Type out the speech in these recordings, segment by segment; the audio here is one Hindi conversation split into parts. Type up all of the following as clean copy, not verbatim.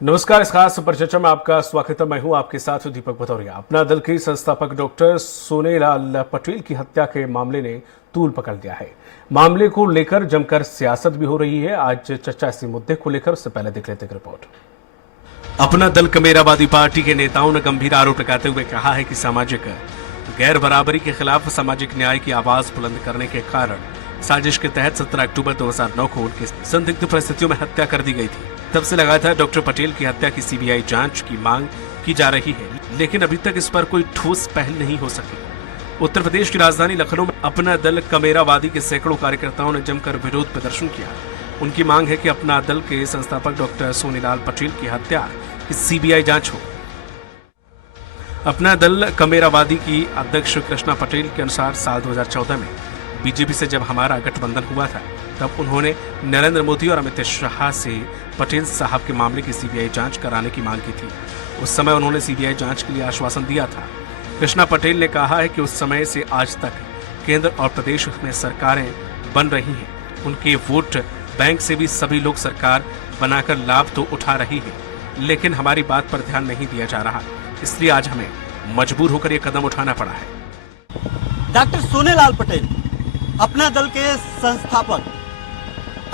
नमस्कार, इस खास परिचर्चा में आपका स्वागत है। मैं हूं आपके साथ दीपक भदौरिया। अपना दल के संस्थापक डॉक्टर सोनेलाल पटेल की हत्या के मामले ने तूल पकड़ लिया है। मामले को लेकर जमकर सियासत भी हो रही है। आज चर्चा इसी मुद्दे को लेकर, उससे पहले देख लेते हैं रिपोर्ट। अपना दल कमेरावादी पार्टी के नेताओं ने गंभीर आरोप लगाते हुए कहा है कि सामाजिक गैर बराबरी के खिलाफ सामाजिक न्याय की आवाज बुलंद करने के कारण साजिश के तहत 17 अक्टूबर 2009 को उनकी संदिग्ध परिस्थितियों में हत्या कर दी गई थी। तब से लगातार डॉक्टर पटेल की हत्या की सीबीआई जांच की मांग की जा रही है, लेकिन अभी तक इस पर कोई ठोस पहल नहीं हो सकी। उत्तर प्रदेश की राजधानी लखनऊ में अपना दल कमेरावादी के सैकड़ों कार्यकर्ताओं ने जमकर विरोध प्रदर्शन किया। उनकी मांग है कि अपना दल के संस्थापक डॉक्टर सोनेलाल पटेल की हत्या की सीबीआई जांच हो। अपना दल कमेरावादी की अध्यक्ष कृष्णा पटेल के अनुसार साल 2014 में बीजेपी से जब हमारा गठबंधन हुआ था, तब उन्होंने नरेंद्र मोदी और अमित शाह से पटेल साहब के मामले की सीबीआई जांच कराने की मांग की थी। उस समय उन्होंने सीबीआई जांच के लिए आश्वासन दिया था। कृष्णा पटेल ने कहा है कि उस समय से आज तक केंद्र और प्रदेश में सरकारें बन रही हैं। उनके वोट बैंक से भी सभी लोग सरकार बनाकर लाभ तो उठा रही है, लेकिन हमारी बात पर ध्यान नहीं दिया जा रहा। इसलिए आज हमें मजबूर होकर यह कदम उठाना पड़ा है। डॉक्टर सोनेलाल पटेल अपना दल के संस्थापक,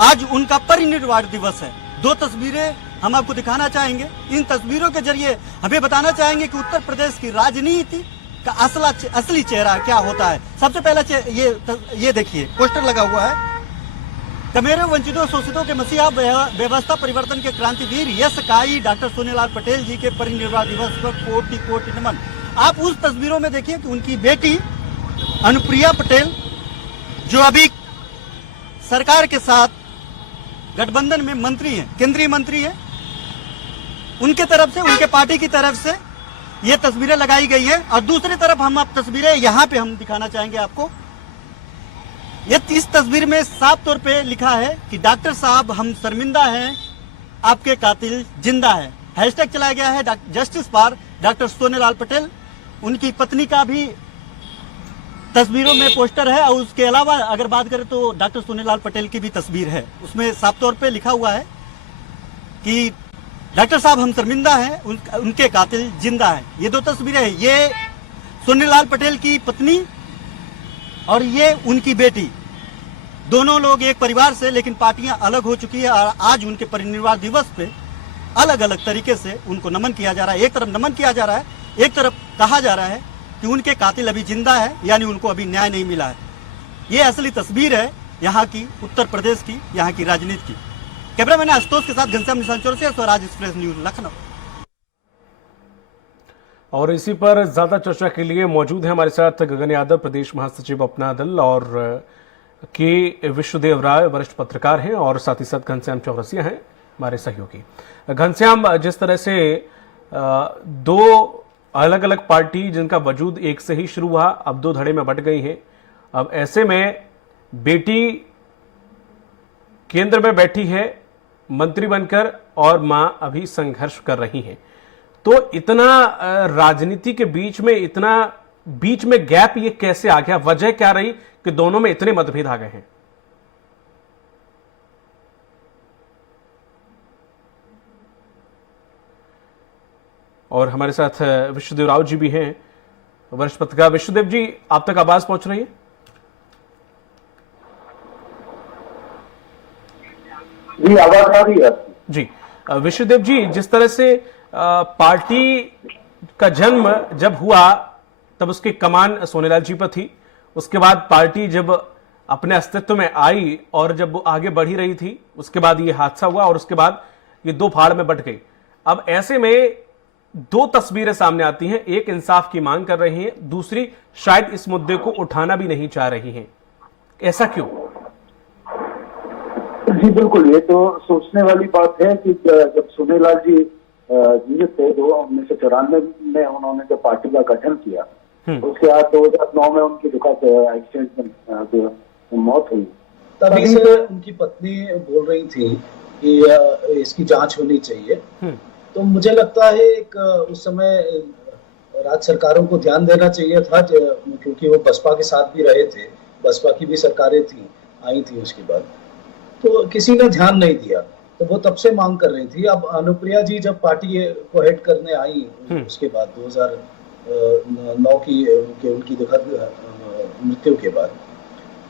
आज उनका परिनिर्वाण दिवस है। दो तस्वीरें हम आपको दिखाना चाहेंगे। इन तस्वीरों के जरिए हमें बताना चाहेंगे कि उत्तर प्रदेश की राजनीति का असली चेहरा क्या होता है। सबसे पहला ये देखिए, पोस्टर लगा हुआ है। कमेरे वंचितों शोषितों के मसीहा व्यवस्था परिवर्तन के क्रांतिवीर यश काई डॉक्टर सोनेलाल पटेल जी के परिनिर्वाण दिवस पर कोटि कोटि नमन। आप उस तस्वीरों में देखिए कि उनकी बेटी अनुप्रिया पटेल, जो अभी सरकार के साथ गठबंधन में मंत्री हैं, केंद्रीय मंत्री हैं, उनके तरफ से, उनके पार्टी की तरफ से ये तस्वीरें लगाई गई है। और दूसरी तरफ हम आप तस्वीरें यहाँ पे हम दिखाना चाहेंगे आपको। ये इस तस्वीर में साफ तौर पे लिखा है कि डॉक्टर साहब हम शर्मिंदा हैं, आपके कातिल जिंदा है। हैशटैग चलाया गया है justice for doctor Sonelal Patel. उनकी पत्नी का भी तस्वीरों में पोस्टर है, और उसके अलावा अगर बात करें तो डॉक्टर सोनेलाल पटेल की भी तस्वीर है। उसमें साफ तौर पे लिखा हुआ है कि डॉक्टर साहब हम शर्मिंदा हैं, उनके कातिल जिंदा है। ये दो तस्वीरें हैं, ये सोनेलाल पटेल की पत्नी और ये उनकी बेटी। दोनों लोग एक परिवार से, लेकिन पार्टियां अलग हो चुकी है। और आज उनके परिनिर्वाण दिवस पे अलग अलग तरीके से उनको नमन किया जा रहा है। एक तरफ नमन किया जा रहा है, एक तरफ कहा जा रहा है कि उनके कातिल अभी जिंदा है, यानी उनको अभी न्याय नहीं मिला है। ये असली तस्वीर है यहाँ की, उत्तर प्रदेश की, यहाँ की राजनीति की। कैमरामैन आशुतोष के साथ घनश्याम निशान चौरसिया, स्वराज एक्सप्रेस न्यूज, लखनऊ। और इसी पर ज्यादा चर्चा के लिए मौजूद है हमारे साथ गगन यादव, प्रदेश महासचिव अपना दल, और के विश्वदेव राय, वरिष्ठ पत्रकार हैं, और साथ ही साथ घनश्याम चौरसिया हैं हमारे सहयोगी। घनश्याम, जिस तरह से दो अलग अलग पार्टी जिनका वजूद एक से ही शुरू हुआ, अब दो धड़े में बट गई हैं। अब ऐसे में बेटी केंद्र में बैठी है मंत्री बनकर, और मां अभी संघर्ष कर रही हैं। तो इतना राजनीति के बीच में गैप ये कैसे आ गया? वजह क्या रही कि दोनों में इतने मतभेद आ गए हैं? और हमारे साथ विश्वदेव राव जी भी हैं, वरिष्ठ पत्रकार। विश्वदेव जी, आप तक आवाज पहुंच रही है? जी, आवाज आ रही है जी। विश्वदेव जी, जिस तरह से पार्टी का जन्म जब हुआ, तब उसकी कमान सोनेलाल जी पर थी। उसके बाद पार्टी जब अपने अस्तित्व में आई और जब वो आगे बढ़ ही रही थी, उसके बाद ये हादसा हुआ, और उसके बाद ये दो फाड़ में बट गई। अब ऐसे में दो तस्वीरें सामने आती हैं। एक इंसाफ की मांग कर रही है, दूसरी शायद इस मुद्दे को उठाना भी नहीं चाह रही हैं। ऐसा क्यों? जी बिल्कुल, ये तो सोचने वाली बात है कि जब सोनेलाल जी जीवित थे 1994 में, उन्होंने जब पार्टी का गठन किया, उसके बाद 2009 में उनकी दुखद एक्सीडेंट में मौत हुई। तभी से उनकी पत्नी बोल रही थी कि इसकी जांच होनी चाहिए। तो मुझे लगता है एक उस समय राज्य सरकारों को ध्यान देना चाहिए था, क्योंकि वो बसपा के साथ भी रहे थे, बसपा की भी सरकारें थी, आई थी उसके बाद, तो किसी ने ध्यान नहीं दिया। तो वो तब से मांग कर रही थी। अब अनुप्रिया जी जब पार्टी को हेड करने आई उसके बाद 2009 की उनकी दुखद मृत्यु के बाद,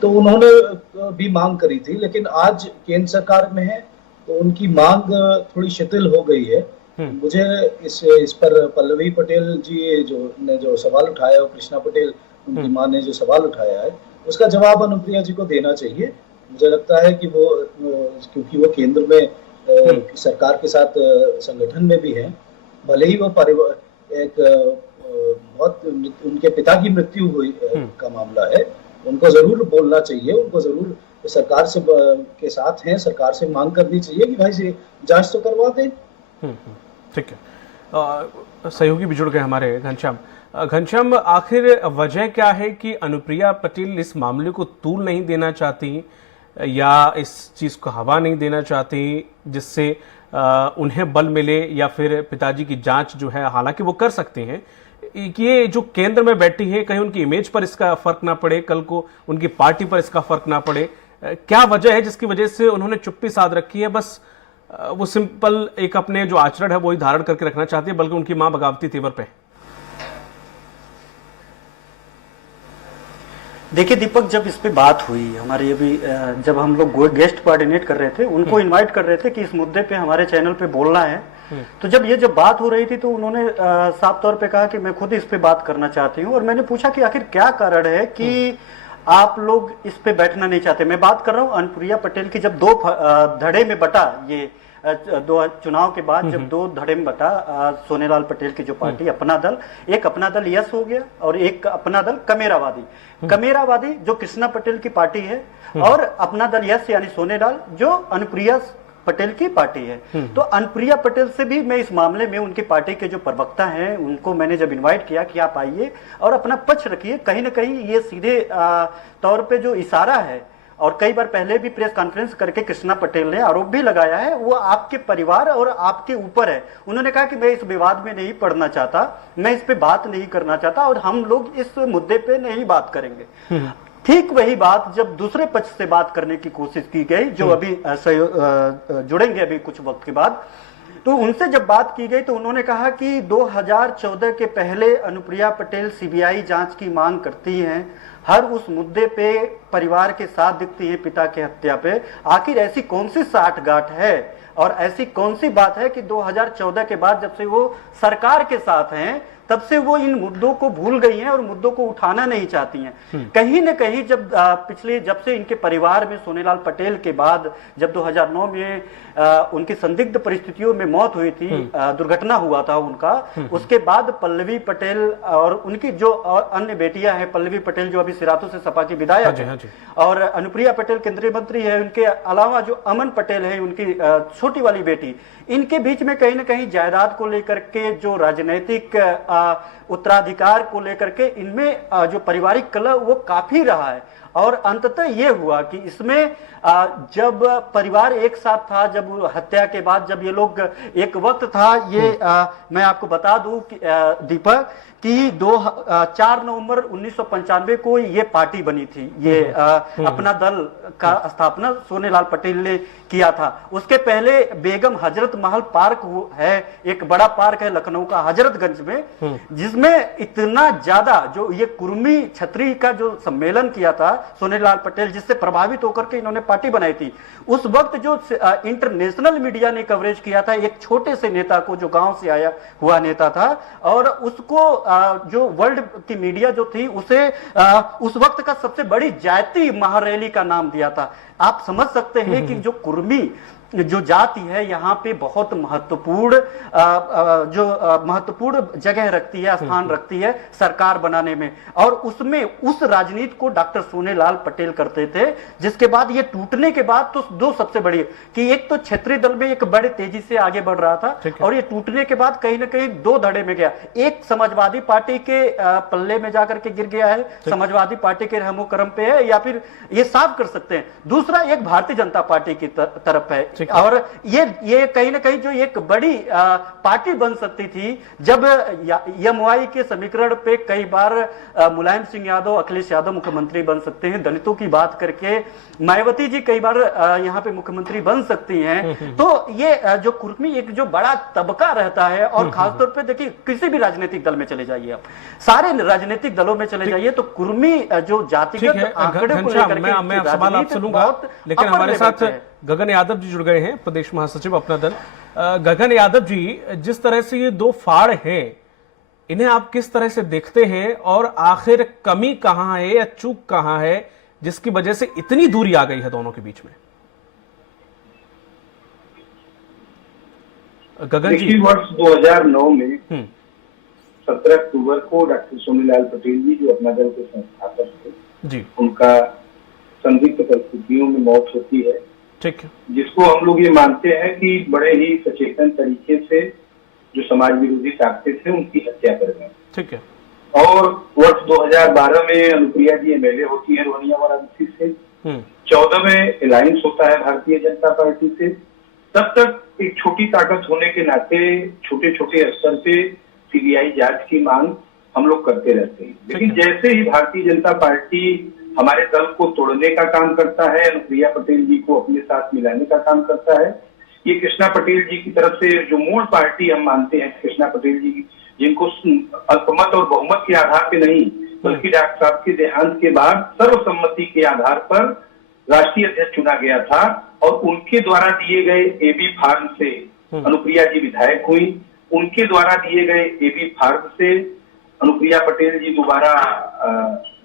तो उन्होंने भी मांग करी थी, लेकिन आज केंद्र सरकार में है तो उनकी मांग थोड़ी शिथिल हो गई है। मुझे इस पर पल्लवी पटेल जी जो सवाल उठाया, और कृष्णा पटेल उनकी मां ने जो सवाल उठाया है, उसका जवाब अनुप्रिया जी को देना चाहिए। मुझे लगता है कि वो क्योंकि वो केंद्र में सरकार के साथ संगठन में भी हैं, भले ही वो एक बहुत उनके पिता की मृत्यु हुई का मामला है, उनको जरूर बोलना चाहिए, उनको जरूर सरकार से के साथ हैं, सरकार से मांग करनी चाहिए कि भाई से जांच तो करवा दें। ठीक है, सहयोगी भी जुड़ गए हमारे घनश्याम, आखिर वजह क्या है कि अनुप्रिया पटेल इस मामले को तूल नहीं देना चाहती या इस चीज को हवा नहीं देना चाहती जिससे उन्हें बल मिले, या फिर पिताजी की जांच जो है हालांकि वो कर सकते हैं, ये जो केंद्र में बैठी है कहीं उनकी इमेज पर इसका फर्क ना पड़े, कल को उनकी पार्टी पर इसका फर्क ना पड़े, क्या वजह है जिसकी वजह से उन्होंने चुप्पी साध रखी है? बस वो सिंपल एक अपने जो आचरण है वही धारण करके रखना चाहती है, बल्कि उनकी मां बगावती तेवर पे। देखिए दीपक, जब इस पे बात हुई हमारे अभी जब हम लोग गेस्ट कोऑर्डिनेट कर रहे थे, उनको इनवाइट कर रहे थे कि इस मुद्दे पे हमारे चैनल पे बोलना है, तो जब ये बात हो रही थी तो उन्होंने साफ तौर पे कहा कि मैं खुद इस पे बात करना चाहती हूँ। और मैंने पूछा कि आखिर क्या कारण है कि आप लोग इस पे बैठना नहीं चाहते। मैं बात कर रहा हूँ अनुप्रिया पटेल की, जब दो धड़े में बटा, ये दो चुनाव के बाद जब दो धड़े में बटा सोनेलाल पटेल की जो पार्टी अपना दल, एक अपना दल यस हो गया और एक अपना दल कमेरावादी जो कृष्णा पटेल की पार्टी है, और अपना दल यस यानी सोनेलाल जो अनुप्रिया पटेल की पार्टी है। तो अनुप्रिया पटेल से भी मैं इस मामले में उनकी पार्टी के जो प्रवक्ता हैं उनको मैंने जब इनवाइट किया कि आप आइए और अपना पक्ष रखिए, कहीं ना कहीं ये सीधे तौर पे जो इशारा है, और कई बार पहले भी प्रेस कॉन्फ्रेंस करके कृष्णा पटेल ने आरोप भी लगाया है, वो आपके परिवार और आपके ऊपर है। उन्होंने कहा कि मैं इस विवाद में नहीं पड़ना चाहता, मैं इस पे बात नहीं करना चाहता और हम लोग इस मुद्दे पे नहीं बात करेंगे। ठीक वही बात जब दूसरे पक्ष से बात करने की कोशिश की गई, जो अभी जुड़ेंगे अभी कुछ वक्त के बाद, तो उनसे जब बात की गई तो उन्होंने कहा कि 2014 के पहले अनुप्रिया पटेल सीबीआई जांच की मांग करती हैं, हर उस मुद्दे पे परिवार के साथ दिखती है, पिता की हत्या पे। आखिर ऐसी कौन सी साठगांठ है और ऐसी कौन सी बात है कि 2014 के बाद जब से वो सरकार के साथ हैं तब से वो इन मुद्दों को भूल गई हैं और मुद्दों को उठाना नहीं चाहती हैं। कहीं न कहीं जब से इनके परिवार में सोनेलाल पटेल के बाद जब 2009 में उनकी संदिग्ध परिस्थितियों में मौत हुई थी, दुर्घटना हुआ था उनका, उसके बाद पल्लवी पटेल और उनकी जो अन्य बेटियां हैं, पल्लवी पटेल जो अभी सिराथू से सपा की विधायक है, और अनुप्रिया पटेल केंद्रीय मंत्री है, उनके अलावा जो अमन पटेल है उनकी छोटी वाली बेटी, इनके बीच में कहीं ना कहीं जायदाद को लेकर के जो राजनीतिक उत्तराधिकार को लेकर के इनमें जो पारिवारिक कलह वो काफी रहा है। और अंततः ये हुआ कि इसमें जब परिवार एक साथ था, जब हत्या के बाद जब ये लोग एक वक्त था, ये मैं आपको बता दूं कि दीपक कि 4 नवंबर 1995 को ये पार्टी बनी थी, ये अपना दल का स्थापना सोनेलाल पटेल ने किया था। उसके पहले बेगम हजरत महल पार्क है, एक बड़ा पार्क है लखनऊ का हजरतगंज में, जिसमें इतना ज्यादा जो ये कुर्मी छत्री का जो सम्मेलन किया था सोनेलाल पटेल, जिससे प्रभावित होकर के इन्होंने पार्टी बनाई थी। उस वक्त जो इंटरनेशनल मीडिया ने कवरेज किया था एक छोटे से नेता को जो गांव से आया हुआ नेता था, और उसको जो वर्ल्ड की मीडिया जो थी उसे उस वक्त का सबसे बड़ी जाति महारैली का नाम दिया था। आप समझ सकते हैं कि जो कुर्मी जो जाति है यहाँ पे बहुत महत्वपूर्ण महत्वपूर्ण जगह रखती है, स्थान रखती है सरकार बनाने में, और उसमें उस राजनीति को डॉक्टर सोनेलाल पटेल करते थे। जिसके बाद ये टूटने के बाद तो दो सबसे बड़ी कि एक तो क्षेत्रीय दल में एक बड़े तेजी से आगे बढ़ रहा था, और ये टूटने के बाद कहीं ना कहीं दो धड़े में गया। एक समाजवादी पार्टी के पल्ले में जाकर के गिर गया है, समाजवादी पार्टी के रहमो करम पे है, या फिर ये साफ कर सकते हैं। दूसरा एक भारतीय जनता पार्टी की तरफ है। और ये कहीं ना कहीं जो एक बड़ी पार्टी बन सकती थी, जब एमवाई के समीकरण पे कई बार मुलायम सिंह यादव, अखिलेश यादव मुख्यमंत्री बन सकते हैं, दलितों की बात करके मायावती जी कई बार यहाँ पे मुख्यमंत्री बन सकती हैं। तो ये जो कुर्मी एक जो बड़ा तबका रहता है, और खासतौर पे देखिए किसी भी राजनीतिक दल में चले जाइए आप, सारे राजनीतिक दलों में चले जाइए, तो कुर्मी जो जातिगत आंकड़े को लेकर के मैं सवाल आपसे लूंगा, लेकिन हमारे साथ गगन यादव जी जुड़ गए हैं, प्रदेश महासचिव अपना दल। गगन यादव जी, जिस तरह से ये दो फाड़ हैं, इन्हें आप किस तरह से देखते हैं, और आखिर कमी कहां है या चूक कहां है जिसकी वजह से इतनी दूरी आ गई है दोनों के बीच में? गगन जी, वर्ष 2009 में 17 अक्टूबर को डॉक्टर सोनीलाल पटेल जी, जो अपना दल के संस्थापक थे जी, उनका संदिग्ध परिस्थितियों में मौत होती है। ठीक है। जिसको हम लोग ये मानते हैं कि बड़े ही सचेतन तरीके से जो समाज विरोधी ताकतें थे उनकी हत्या कर गए। ठीक है। और वर्ष 2012 में अनुप्रिया जी एमएलए होती है रोहनिया वाराणसी से, 14 में अलायंस होता है भारतीय जनता पार्टी से। तब तक एक छोटी ताकत होने के नाते छोटे छोटे स्तर पे सीबीआई जांच की मांग हम लोग करते रहते हैं, लेकिन जैसे ही भारतीय जनता पार्टी हमारे दल को तोड़ने का काम करता है, अनुप्रिया पटेल जी को अपने साथ मिलाने का काम करता है, ये कृष्णा पटेल जी की तरफ से जो मूल पार्टी हम मानते हैं, कृष्णा पटेल जी जिनको अल्पमत और बहुमत के आधार पे नहीं बल्कि डॉक्टर साहब के देहांत के बाद सर्वसम्मति के आधार पर राष्ट्रीय अध्यक्ष चुना गया था, और उनके द्वारा दिए गए एबी फार्म से अनुप्रिया जी विधायक हुई, उनके द्वारा दिए गए एबी फार्म से अनुप्रिया पटेल जी दोबारा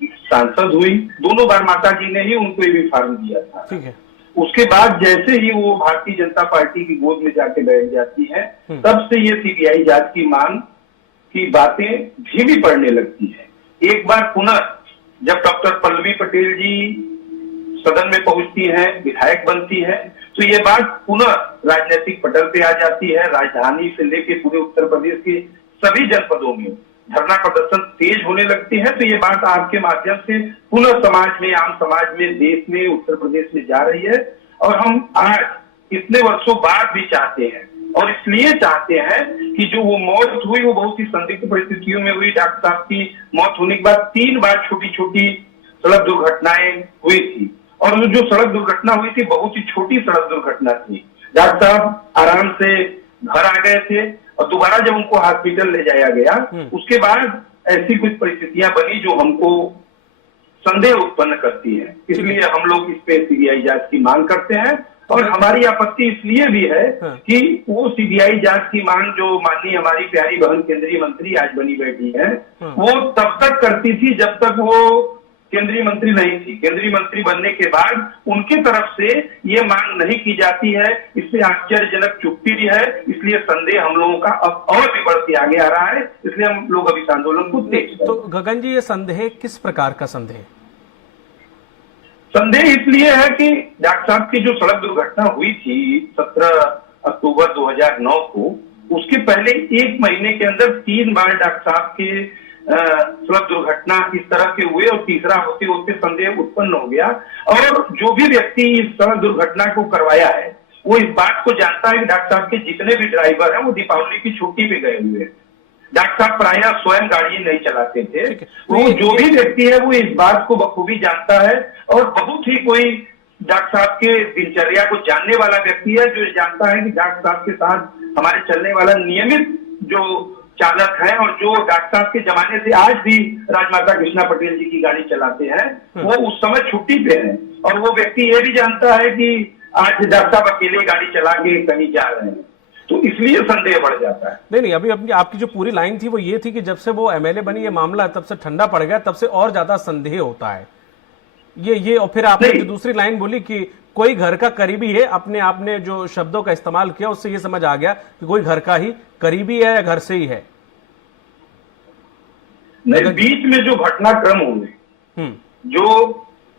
सांसद हुई। दोनों बार माता जी ने ही उनको एबी फार्म दिया था। ठीक है। उसके बाद जैसे ही वो भारतीय जनता पार्टी की गोद में जाके बैठ जाती है, तब से ये सीबीआई जांच की मांग की बातें धीमी पड़ने लगती है। एक बार पुनः जब डॉक्टर पल्लवी पटेल जी सदन में पहुंचती हैं, विधायक बनती है, तो ये बात पुनः राजनीतिक पटल पे आ जाती है। राजधानी से लेके पूरे उत्तर प्रदेश के सभी जनपदों में धरना प्रदर्शन तेज होने लगती है। तो ये बात आपके माध्यम से पुनः समाज में, आम समाज में, देश में, उत्तर प्रदेश में जा रही है, और हम आज इतने वर्षों बाद भी चाहते हैं, और इसलिए चाहते हैं कि जो वो मौत हुई वो बहुत ही संदिग्ध परिस्थितियों में हुई। डॉक्टर साहब की मौत होने के बाद 3 बार छोटी छोटी सड़क दुर्घटनाएं हुई थी, और जो सड़क दुर्घटना हुई थी बहुत ही छोटी सड़क दुर्घटना थी। डॉक्टर साहब आराम से घर आ गए थे, और दोबारा जब उनको हॉस्पिटल ले जाया गया, उसके बाद ऐसी कुछ परिस्थितियां बनी जो हमको संदेह उत्पन्न करती है। इसलिए हम लोग इस पे सीबीआई जांच की मांग करते हैं, और हमारी आपत्ति इसलिए भी है कि वो सीबीआई जांच की मांग जो माननीय हमारी प्यारी बहन केंद्रीय मंत्री आज बनी बैठी है, वो तब तक करती थी जब तक वो केंद्रीय मंत्री नहीं थी। केंद्रीय मंत्री बनने के बाद उनके तरफ से ये मांग नहीं की जाती है, इससे आश्चर्यजनक चुप्पी भी है। इसलिए संदेह हम लोगों का अब और भी बढ़ते आगे आ रहा है, इसलिए हम लोग अब इस आंदोलन को तेज तो गगन जी, ये संदेह किस प्रकार का संदेह? संदेह इसलिए है कि डॉक्टर साहब की जो सड़क दुर्घटना हुई थी 17 अक्टूबर 2009 को, उसके पहले 1 महीने के अंदर 3 बार डॉक्टर साहब के सड़क दुर्घटना इस तरह के हुए, और तीसरा होते होते संदेह उत्पन्न हो गया। और जो भी व्यक्ति इस सड़क दुर्घटना को करवाया है वो इस बात को जानता है कि डॉक्टर साहब के जितने भी ड्राइवर हैं वो दीपावली की छुट्टी पे गए हुए हैं। डॉक्टर साहब प्रायः स्वयं गाड़ी नहीं चलाते थे। वो जो भी व्यक्ति है वो इस बात को बखूबी जानता है, और बहुत ही कोई डॉक्टर साहब के दिनचर्या को जानने वाला व्यक्ति है जो जानता है कि डॉक्टर साहब के साथ हमारे चलने वाला नियमित जो चालक है, और जो डॉक्टर साहब के जमाने से आज भी राजमाता कृष्णा पटेल जी की गाड़ी चलाते हैं, वो उस समय छुट्टी पे हैं। और वो व्यक्ति ये भी जानता है कि आज डॉक्टर साहब अकेले गाड़ी चला के कहीं जा रहे हैं, तो इसलिए संदेह बढ़ जाता है। नहीं, अभी अपनी आपकी जो पूरी लाइन थी वो ये थी कि जब से वो एमएलए बनी, ये मामला तब से ठंडा पड़ गया, तब से और ज्यादा संदेह होता है ये। और फिर आपने जो दूसरी लाइन बोली कि कोई घर का करीबी है, आपने जो शब्दों का इस्तेमाल किया उससे ये समझ आ गया कि कोई घर का ही करीबी है या घर से ही है। नहीं, बीच में जो घटनाक्रम हुए, जो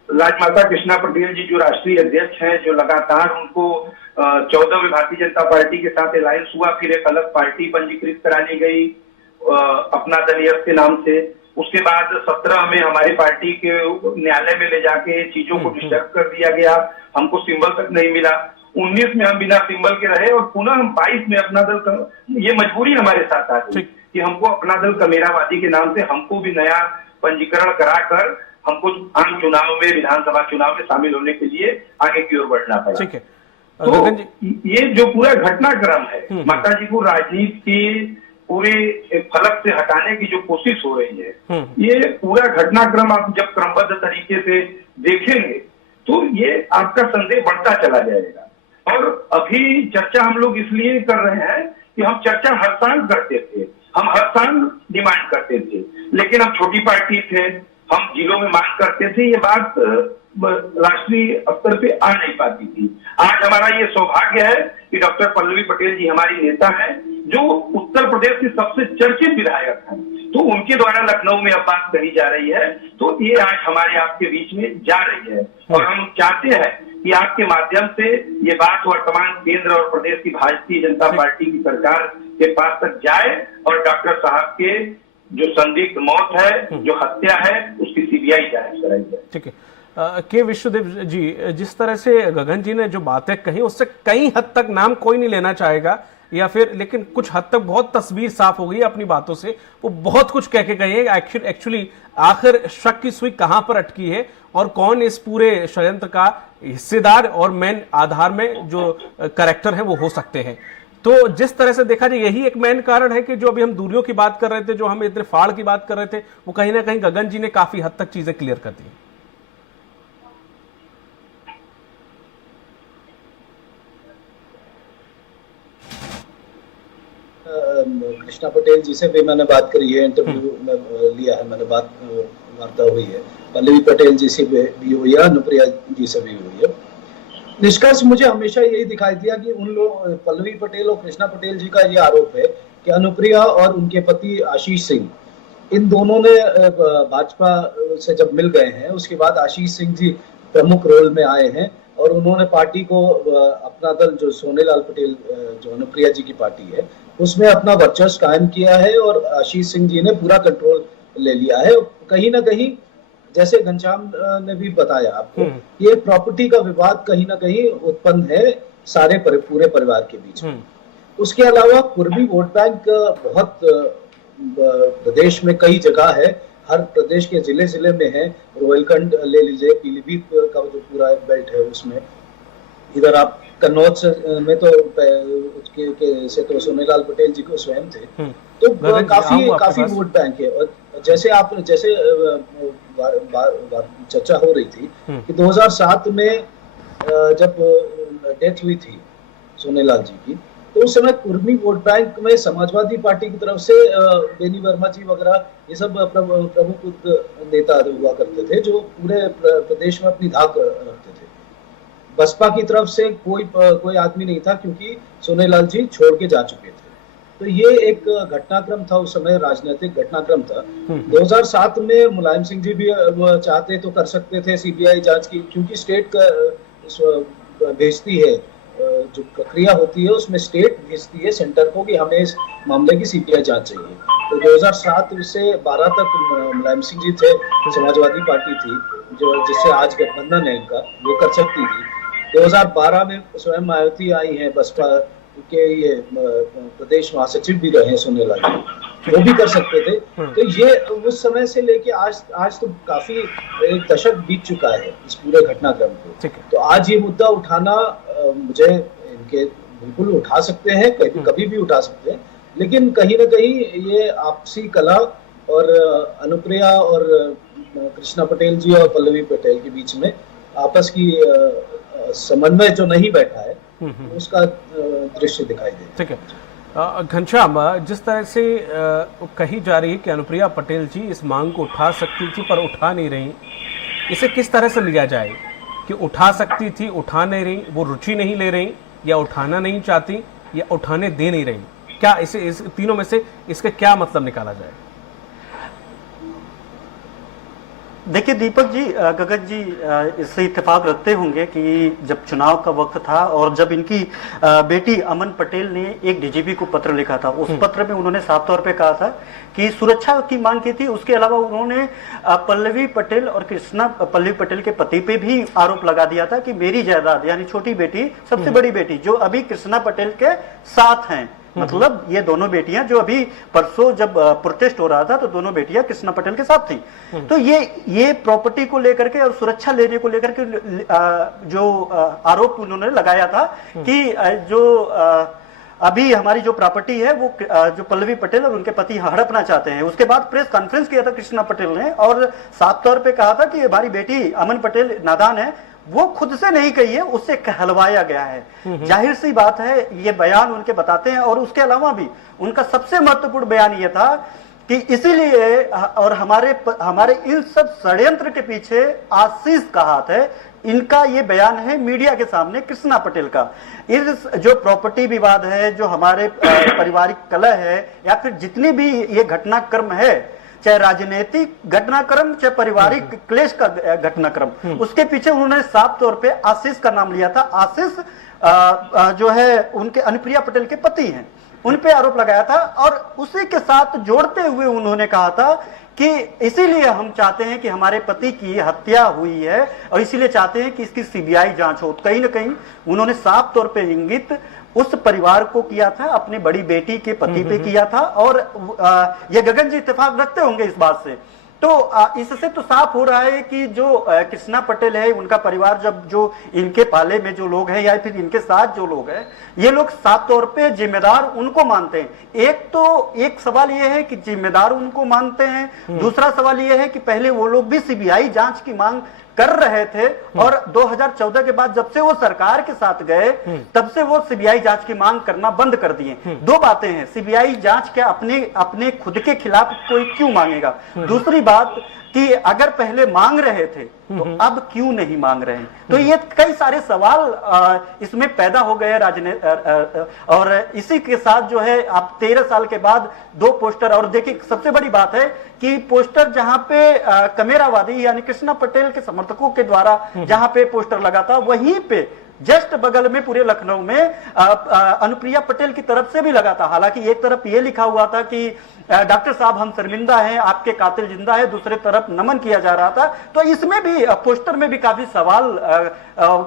राजमाता कृष्णा पटेल जी जो राष्ट्रीय अध्यक्ष हैं, जो लगातार उनको 14 में भारतीय जनता पार्टी के साथ अलायंस हुआ, फिर एक अलग पार्टी पंजीकृत करानी गई अपना दल यश के नाम से। उसके बाद 17 में हमारी पार्टी के न्यायालय में ले जाके चीजों को डिस्टर्ब कर दिया गया, हमको सिंबल तक नहीं मिला। 19 में हम बिना सिंबल के रहे और पुनः हम 22 में अपना दल, ये मजबूरी हमारे साथ आ गई कि हमको अपना दल कमेरावादी के नाम से हमको भी नया पंजीकरण कराकर हमको आम चुनाव में, विधानसभा चुनाव में शामिल होने के लिए आगे की ओर बढ़ना पड़ा। ठीक है। तो ये जो पूरा घटनाक्रम है, माता जी को राजनीति के पूरे फलक से हटाने की जो कोशिश हो रही है, ये पूरा घटनाक्रम आप जब क्रमबद्ध तरीके से देखेंगे तो ये आपका संदेह बढ़ता चला जाएगा। और अभी चर्चा हम लोग इसलिए कर रहे हैं कि हम चर्चा हर साल करते थे, हम हर साल डिमांड करते थे, लेकिन हम छोटी पार्टी थे, हम जिलों में मांग करते थे, ये बात राष्ट्रीय स्तर पे आ नहीं पाती थी। आज हमारा ये सौभाग्य है कि डॉक्टर पल्लवी पटेल जी हमारी नेता हैं, जो उत्तर प्रदेश के सबसे चर्चित विधायक हैं, तो उनके द्वारा लखनऊ में अब बात कही जा रही है, तो ये आज हमारे आपके बीच में जा रही है। और हम चाहते हैं कि आपके माध्यम से ये बात वर्तमान केंद्र और प्रदेश की भारतीय जनता पार्टी की सरकार के पास तक जाए और डॉक्टर साहब के जो संदिग्ध मौत है, जो हत्या है, उसकी सीबीआई जांच कराई जाए। ठीक है। के विश्वदेव जी, जिस तरह से गगन जी ने जो बातें कही उससे कई हद तक नाम कोई नहीं लेना चाहेगा, या फिर लेकिन कुछ हद तक बहुत तस्वीर साफ हो गई है अपनी बातों से। वो बहुत कुछ कह के गई है। एक्चुअली आखिर शक की सुई कहां पर अटकी है और कौन इस पूरे षड्यंत्र का हिस्सेदार और मेन आधार में जो कैरेक्टर है वो हो सकते हैं। तो जिस तरह से देखा जाए यही एक मेन कारण है कि जो अभी हम दूरियों की बात कर रहे थे, जो हम इतने फाड़ की बात कर रहे थे, वो कहीं ना कहीं गगन जी ने काफी हद तक चीजें क्लियर कर दी। कृष्णा पटेल जी से भी मैंने बात करी है, इंटरव्यू में लिया है मैंने, बात वार्ता हुई है, पल्लवी पटेल जी से भी हुई है, अनुप्रिया जी से भी हुई है। निष्कर्ष मुझे हमेशा यही दिखाई दिया कि उन लोग, पल्लवी पटेल और कृष्णा पटेल जी का ये आरोप है कि अनुप्रिया और उनके पति आशीष सिंह, इन दोनों ने भाजपा से जब मिल गए हैं, उसके बाद आशीष सिंह जी प्रमुख रोल में आए हैं और उन्होंने पार्टी को, अपना दल जो सोनेलाल पटेल, जो अनुप्रिया जी की पार्टी है, उसमें अपना वर्चस्व कायम किया है और आशीष सिंह जी ने पूरा कंट्रोल ले लिया है। कहीं ना कहीं जैसे घनश्याम ने भी बताया आपको, ये प्रॉपर्टी का विवाद कहीं ना कहीं उत्पन्न है सारे पूरे परिवार के बीच में। उसके अलावा कुर्मी वोट बैंक बहुत प्रदेश में कई जगह है, हर प्रदेश के जिले जिले में है। रोहिलखंड ले लीजिए, पीलीभीत का जो पूरा बेल्ट है उसमें, इधर आप कन्नौज में तो से तो सोनेलाल पटेल जी को स्वयं थे, तो काफी वोट बैंक है। और जैसे चर्चा हो रही थी कि 2007 में जब डेथ हुई थी सोनेलाल जी की, तो उस समय कुर्मी वोट बैंक में समाजवादी पार्टी की तरफ से बेनी वर्मा जी वगैरह ये सब प्रमुख नेता हुआ करते थे, जो पूरे प्रदेश में अपनी धाक रखते थे। बसपा की तरफ से कोई आदमी नहीं था, क्योंकि सोनेलाल जी छोड़ के जा चुके थे। तो ये एक घटनाक्रम था, उस समय राजनीतिक घटनाक्रम था। 2007 में मुलायम सिंह जी भी चाहते तो कर सकते थे सीबीआई जांच की, क्योंकि स्टेट भेजती है, जो प्रक्रिया होती है उसमें स्टेट भेजती है सेंटर को कि हमें इस मामले की सीबीआई जांच चाहिए। तो 2007 से 12 तक मुलायम सिंह जी थे, समाजवादी पार्टी थी जो जिससे आज गठबंधन है इनका, वो कर सकती थी। 2012 में स्वयं मायावती आई है, बसपा के ये प्रदेश महासचिव भी रहे सोनेलाल जी, वो भी कर सकते थे। तो ये उस समय से लेके आज तो काफी एक दशक बीत चुका है इस पूरे घटनाक्रम को। तो आज ये मुद्दा उठाना, मुझे इनके बिल्कुल उठा सकते हैं, कभी भी उठा सकते हैं, लेकिन कहीं ना कहीं ये आपसी कला और अनुप्रिया और कृष्णा पटेल जी और पल्लवी पटेल के बीच में आपस की समन्वय जो नहीं बैठा है, उसका दृश्य दिखाई दे। ठीक है। घनश्याम, जिस तरह से कही जा रही है कि अनुप्रिया पटेल जी इस मांग को उठा सकती थी पर उठा नहीं रही, इसे किस तरह से लिया जाए कि उठा सकती थी, उठा नहीं रही, वो रुचि नहीं ले रही, या उठाना नहीं चाहती, या उठाने दे नहीं रही? क्या इस तीनों में से इसका क्या मतलब निकाला जाए? देखिए दीपक जी, गगन जी इससे इत्तेफाक रखते होंगे कि जब चुनाव का वक्त था और जब इनकी बेटी अमन पटेल ने एक डीजीपी को पत्र लिखा था, उस पत्र में उन्होंने साफ तौर पे कहा था कि सुरक्षा की मांग की थी। उसके अलावा उन्होंने पल्लवी पटेल और कृष्णा पल्लवी पटेल के पति पे भी आरोप लगा दिया था कि मेरी जायदाद यानी छोटी बेटी सबसे बड़ी बेटी जो अभी कृष्णा पटेल के साथ हैं, मतलब ये दोनों बेटियां जो अभी परसों जब प्रोटेस्ट हो रहा था तो दोनों बेटियां कृष्णा पटेल के साथ थी। तो ये प्रॉपर्टी को लेकर के और सुरक्षा लेने को लेकर के जो आरोप उन्होंने लगाया था कि जो अभी हमारी जो प्रॉपर्टी है वो जो पल्लवी पटेल और उनके पति हड़पना चाहते हैं। उसके बाद प्रेस कॉन्फ्रेंस किया था कृष्णा पटेल ने और साफ तौर पे कहा था कि हमारी बेटी अमन पटेल नादान है, वो खुद से नहीं कही है, उससे कहलवाया गया है। जाहिर सी बात है, ये बयान उनके बताते हैं। और उसके अलावा भी उनका सबसे महत्वपूर्ण बयान ये था कि इसीलिए और हमारे इन सब षड्यंत्र के पीछे आशीष का हाथ है। इनका ये बयान है मीडिया के सामने कृष्णा पटेल का। इस जो प्रॉपर्टी विवाद है, जो हमारे पारिवारिक कलह है या फिर जितनी भी ये घटनाक्रम है, चाहे राजनीतिक घटनाक्रम चाहे पारिवारिक क्लेश का घटनाक्रम, उसके पीछे उन्होंने साफ तौर पे आशीष का नाम लिया था। आशीष जो है उनके अनुप्रिया पटेल के पति हैं, उन पे आरोप लगाया था और उसी के साथ जोड़ते हुए उन्होंने कहा था कि इसीलिए हम चाहते हैं कि हमारे पति की हत्या हुई है और इसीलिए चाहते हैं कि इसकी सीबीआई जांच हो। कहीं ना कहीं उन्होंने साफ तौर पे इंगित उस परिवार को किया था, अपनी बड़ी बेटी के पति पे किया था। और ये गगन जी इत्तेफाक रखते होंगे इस बात से। तो इससे तो साफ हो रहा है कि जो कृष्णा पटेल है, उनका परिवार, जब जो इनके पाले में जो लोग हैं या फिर इनके साथ जो लोग हैं, ये लोग साफ तौर पे जिम्मेदार उनको मानते हैं। एक सवाल ये है कि जिम्मेदार उनको मानते हैं, दूसरा सवाल ये है कि पहले वो लोग भी सीबीआई जांच की मांग कर रहे थे और 2014 के बाद जब से वो सरकार के साथ गए तब से वो सीबीआई जांच की मांग करना बंद कर दिए। दो बातें हैं, सीबीआई जांच क्या अपने खुद के खिलाफ कोई क्यों मांगेगा, दूसरी बात कि अगर पहले मांग रहे थे तो अब क्यों नहीं मांग रहे हैं। तो ये कई सारे सवाल इसमें पैदा हो गए और इसी के साथ जो है आप 13 साल के बाद 2 पोस्टर। और देखिए सबसे बड़ी बात है कि पोस्टर जहां पे कमेरावादी यानी कृष्णा पटेल के समर्थकों के द्वारा जहां पे पोस्टर लगा था, वहीं पे जस्ट बगल में पूरे लखनऊ में अनुप्रिया पटेल की तरफ से भी लगा था। हालांकि एक तरफ ये लिखा हुआ था कि डॉक्टर साहब हम शर्मिंदा हैं, आपके कातिल जिंदा है, दूसरे तरफ नमन किया जा रहा था। तो इसमें भी पोस्टर में भी काफी सवाल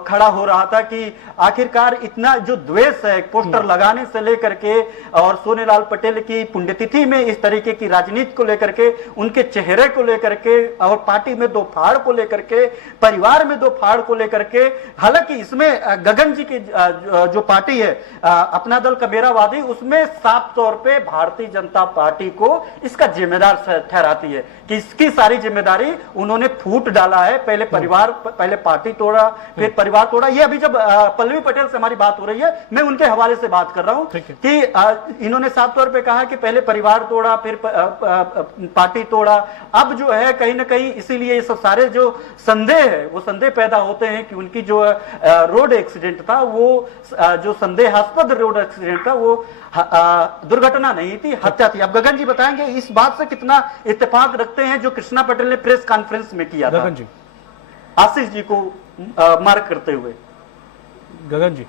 खड़ा हो रहा था कि आखिरकार इतना जो द्वेष है पोस्टर लगाने से लेकर के और सोनेलाल पटेल की पुण्यतिथि में इस तरीके की राजनीति को लेकर के, उनके चेहरे को लेकर के और पार्टी में 2 फाड़ को लेकर के, परिवार में 2 फाड़ को लेकर के। हालांकि इसमें गगन जी की जो पार्टी है अपना दल कबीरावादी, उसमें साफ तौर पे भारतीय जनता पार्टी को इसका जिम्मेदार ठहराती है कि इसकी सारी जिम्मेदारी उन्होंने फूट डाला है। पहले पार्टी तोड़ा, फिर परिवार तोड़ा। ये अभी जब पल्लवी पटेल से हमारी बात हो रही है, मैं उनके हवाले से बात कर रहा हूं कि इन्होंने साफ तौर पे कहा कि पहले परिवार तोड़ा, फिर पार्टी तोड़ा। अब जो है कहीं ना कहीं इसीलिए ये सब सारे जो संदेह है वो संदेह पैदा होते हैं कि उनकी जो रोड एक्सीडेंट था, वो जो संदेहास्पद रोड एक्सीडेंट था, वो दुर्घटना नहीं थी, हत्या थी। अब गगन जी बताएंगे इस बात से कितना इत्तेफाक रखते हैं जो कृष्णा पटेल ने प्रेस कॉन्फ्रेंस में किया था, गगन जी आशीष जी को मार्क करते हुए। गगन जी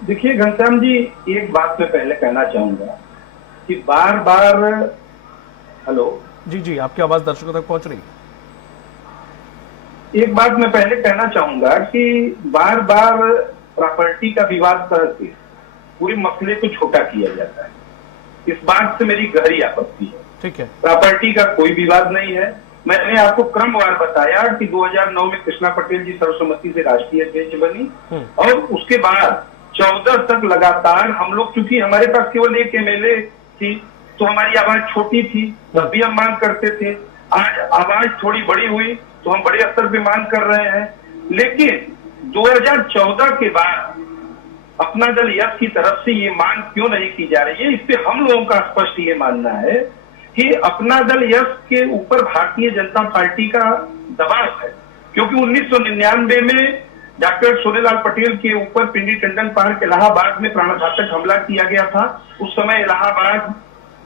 देखिए घनश्याम जी, एक बात मैं पहले कहना चाहूंगा कि बार बार हेलो जी आपकी आवाज दर्शकों तक पहुंच रही है। एक बात मैं पहले कहना चाहूंगा कि बार बार प्रॉपर्टी का विवाद करके पूरे मसले को छोटा किया जाता है। इस बात से मेरी गहरी आपत्ति है। ठीक है, प्रॉपर्टी का कोई विवाद नहीं है। मैंने आपको क्रमवार बताया कि 2009 में कृष्णा पटेल जी सर्वसम्मति से राष्ट्रीय अध्यक्ष बनी और उसके बाद 14 तक लगातार हम लोग, क्योंकि हमारे पास केवल एक MLA थी तो हमारी आवाज छोटी थी, तब भी हम मांग करते थे। आज आवाज थोड़ी बड़ी हुई तो हम बड़े स्तर पे मांग कर रहे हैं। लेकिन 2014 के बाद अपना दल यस की तरफ से ये मांग क्यों नहीं की जा रही है, इस पे हम लोगों का स्पष्ट ये मानना है कि अपना दल यस के ऊपर भारतीय जनता पार्टी का दबाव है। क्योंकि 1999 में डॉक्टर सोनेलाल पटेल के ऊपर पिंडी टंडन पार्क इलाहाबाद में प्राणघातक हमला किया गया था। उस समय इलाहाबाद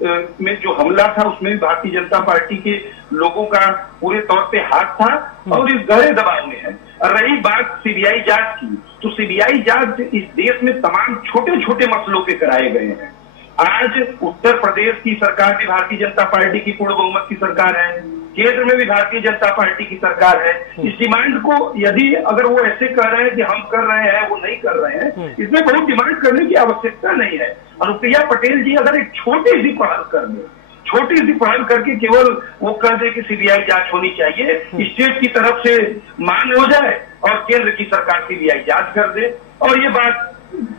में जो हमला था उसमें भी भारतीय जनता पार्टी के लोगों का पूरे तौर पे हाथ था और इस गहरे दबाव में है। और रही बात सीबीआई जांच की, तो सीबीआई जांच इस देश में तमाम छोटे छोटे मसलों पे कराए गए हैं। आज उत्तर प्रदेश की सरकार भी भारतीय जनता पार्टी की पूर्ण बहुमत की सरकार है, केंद्र में भी भारतीय जनता पार्टी की सरकार है। इस डिमांड को यदि अगर वो ऐसे कह रहे हैं कि हम कर रहे हैं, वो नहीं कर रहे हैं, इसमें बहुत डिमांड करने की आवश्यकता नहीं है। अनुप्रिया पटेल जी अगर एक छोटी सी पहल कर दे, छोटी सी पहल करके केवल वो कह दे कि सीबीआई जांच होनी चाहिए, स्टेट की तरफ से मांग हो जाए और केंद्र की सरकार सीबीआई जांच कर दे और ये बात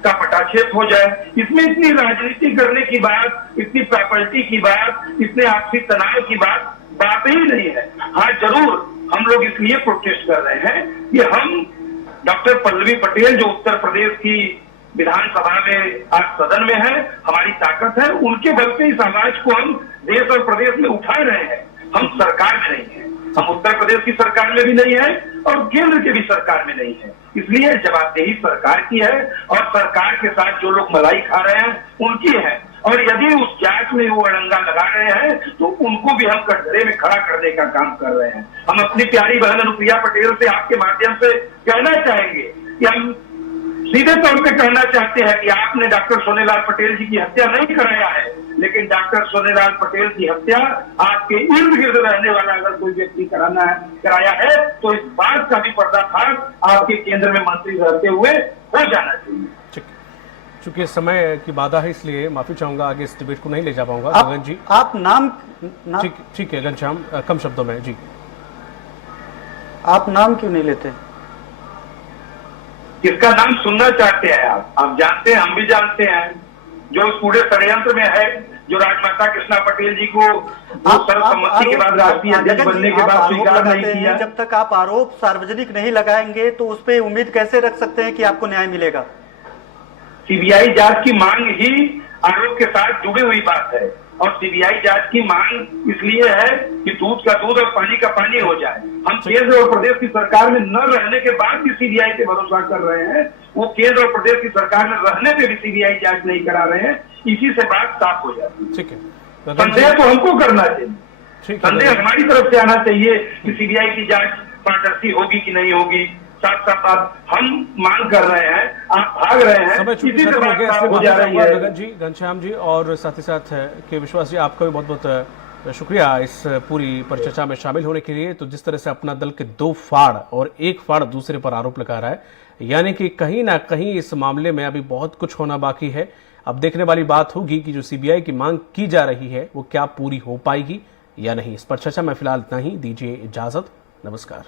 का पटाक्षेप हो जाए। इसमें इतनी राजनीति करने की बात, इतनी प्रॉपर्टी की बात, इतने आपसी तनाव की बात ही नहीं है। हाँ, जरूर हम लोग इसलिए प्रोटेस्ट कर रहे हैं कि हम डॉक्टर पल्लवी पटेल जो उत्तर प्रदेश की विधानसभा में आज सदन में है, हमारी ताकत है, उनके बल पे इस आवाज को हम देश और प्रदेश में उठा रहे हैं। हम सरकार में नहीं है, हम उत्तर प्रदेश की सरकार में भी नहीं है और केंद्र के भी सरकार में नहीं है। इसलिए जवाबदेही सरकार की है और सरकार के साथ जो लोग मलाई खा रहे हैं उनकी है। और यदि उस जांच में वो अड़ंगा लगा रहे हैं तो उनको भी हम कटघरे में खड़ा करने का काम कर रहे हैं। हम अपनी प्यारी बहन अनुप्रिया पटेल से आपके माध्यम से कहना चाहेंगे कि हम सीधे तौर पे कहना चाहते हैं कि आपने डॉक्टर सोनेलाल पटेल जी की हत्या नहीं कराया है, लेकिन डॉक्टर सोनेलाल पटेल की हत्या आपके इर्द गिर्द रहने वाला अगर कोई व्यक्ति कराया है तो इस बात का भी पर्दाफाश आपके केंद्र में मंत्री रहते हुए हो जाना चाहिए। चूंकि समय की बाधा है इसलिए माफी चाहूंगा, आगे इस डिबेट को नहीं ले जा पाऊंगा। गगन जी आप नाम ठीक है घनश्याम, कम शब्दों में जी, आप नाम क्यों नहीं लेते? किसका नाम सुनना चाहते हैं आप जानते हैं, हम भी जानते हैं, जो उस पूरे षड्यंत्र में है, जो राजमाता कृष्णा पटेल जी को सर्वसम्मति के बाद राष्ट्रीय अध्यक्ष बनने के बाद स्वीकार नहीं किया। जब तक आप आरोप सार्वजनिक नहीं लगाएंगे तो उस पर उम्मीद कैसे रख सकते हैं कि आपको न्याय मिलेगा? सीबीआई जांच की मांग ही आरोप के साथ जुड़ी हुई बात है और सीबीआई जांच की मांग इसलिए है कि दूध का दूध और पानी का पानी हो जाए। हम केंद्र और प्रदेश की सरकार में न रहने के बाद भी सीबीआई पे भरोसा कर रहे हैं, वो केंद्र और प्रदेश की सरकार में रहने पे भी सीबीआई जांच नहीं करा रहे हैं, इसी से बात साफ हो जाती है। ठीक है, संदेह तो हमको करना चाहिए, संदेह हमारी तरफ से आना चाहिए कि सीबीआई की जांच पारदर्शी होगी कि नहीं होगी। साथ साथ हम मांग कर रहे हैं, आप भाग रहे हैं, समय इसी से खत्म हो गया, बात हो जा रही है। गगन जी, घनश्याम जी और साथ ही साथ के विश्वास जी, आपका भी बहुत बहुत शुक्रिया इस पूरी परिचर्चा में शामिल होने के लिए। तो जिस तरह से अपना दल के दो फाड़ और एक फाड़ दूसरे पर आरोप लगा रहा है, यानी कि कहीं ना कहीं इस मामले में अभी बहुत कुछ होना बाकी है। अब देखने वाली बात होगी कि जो सीबीआई की मांग की जा रही है वो क्या पूरी हो पाएगी या नहीं। इस पर चर्चा में फिलहाल इतना ही, दीजिए इजाजत, नमस्कार।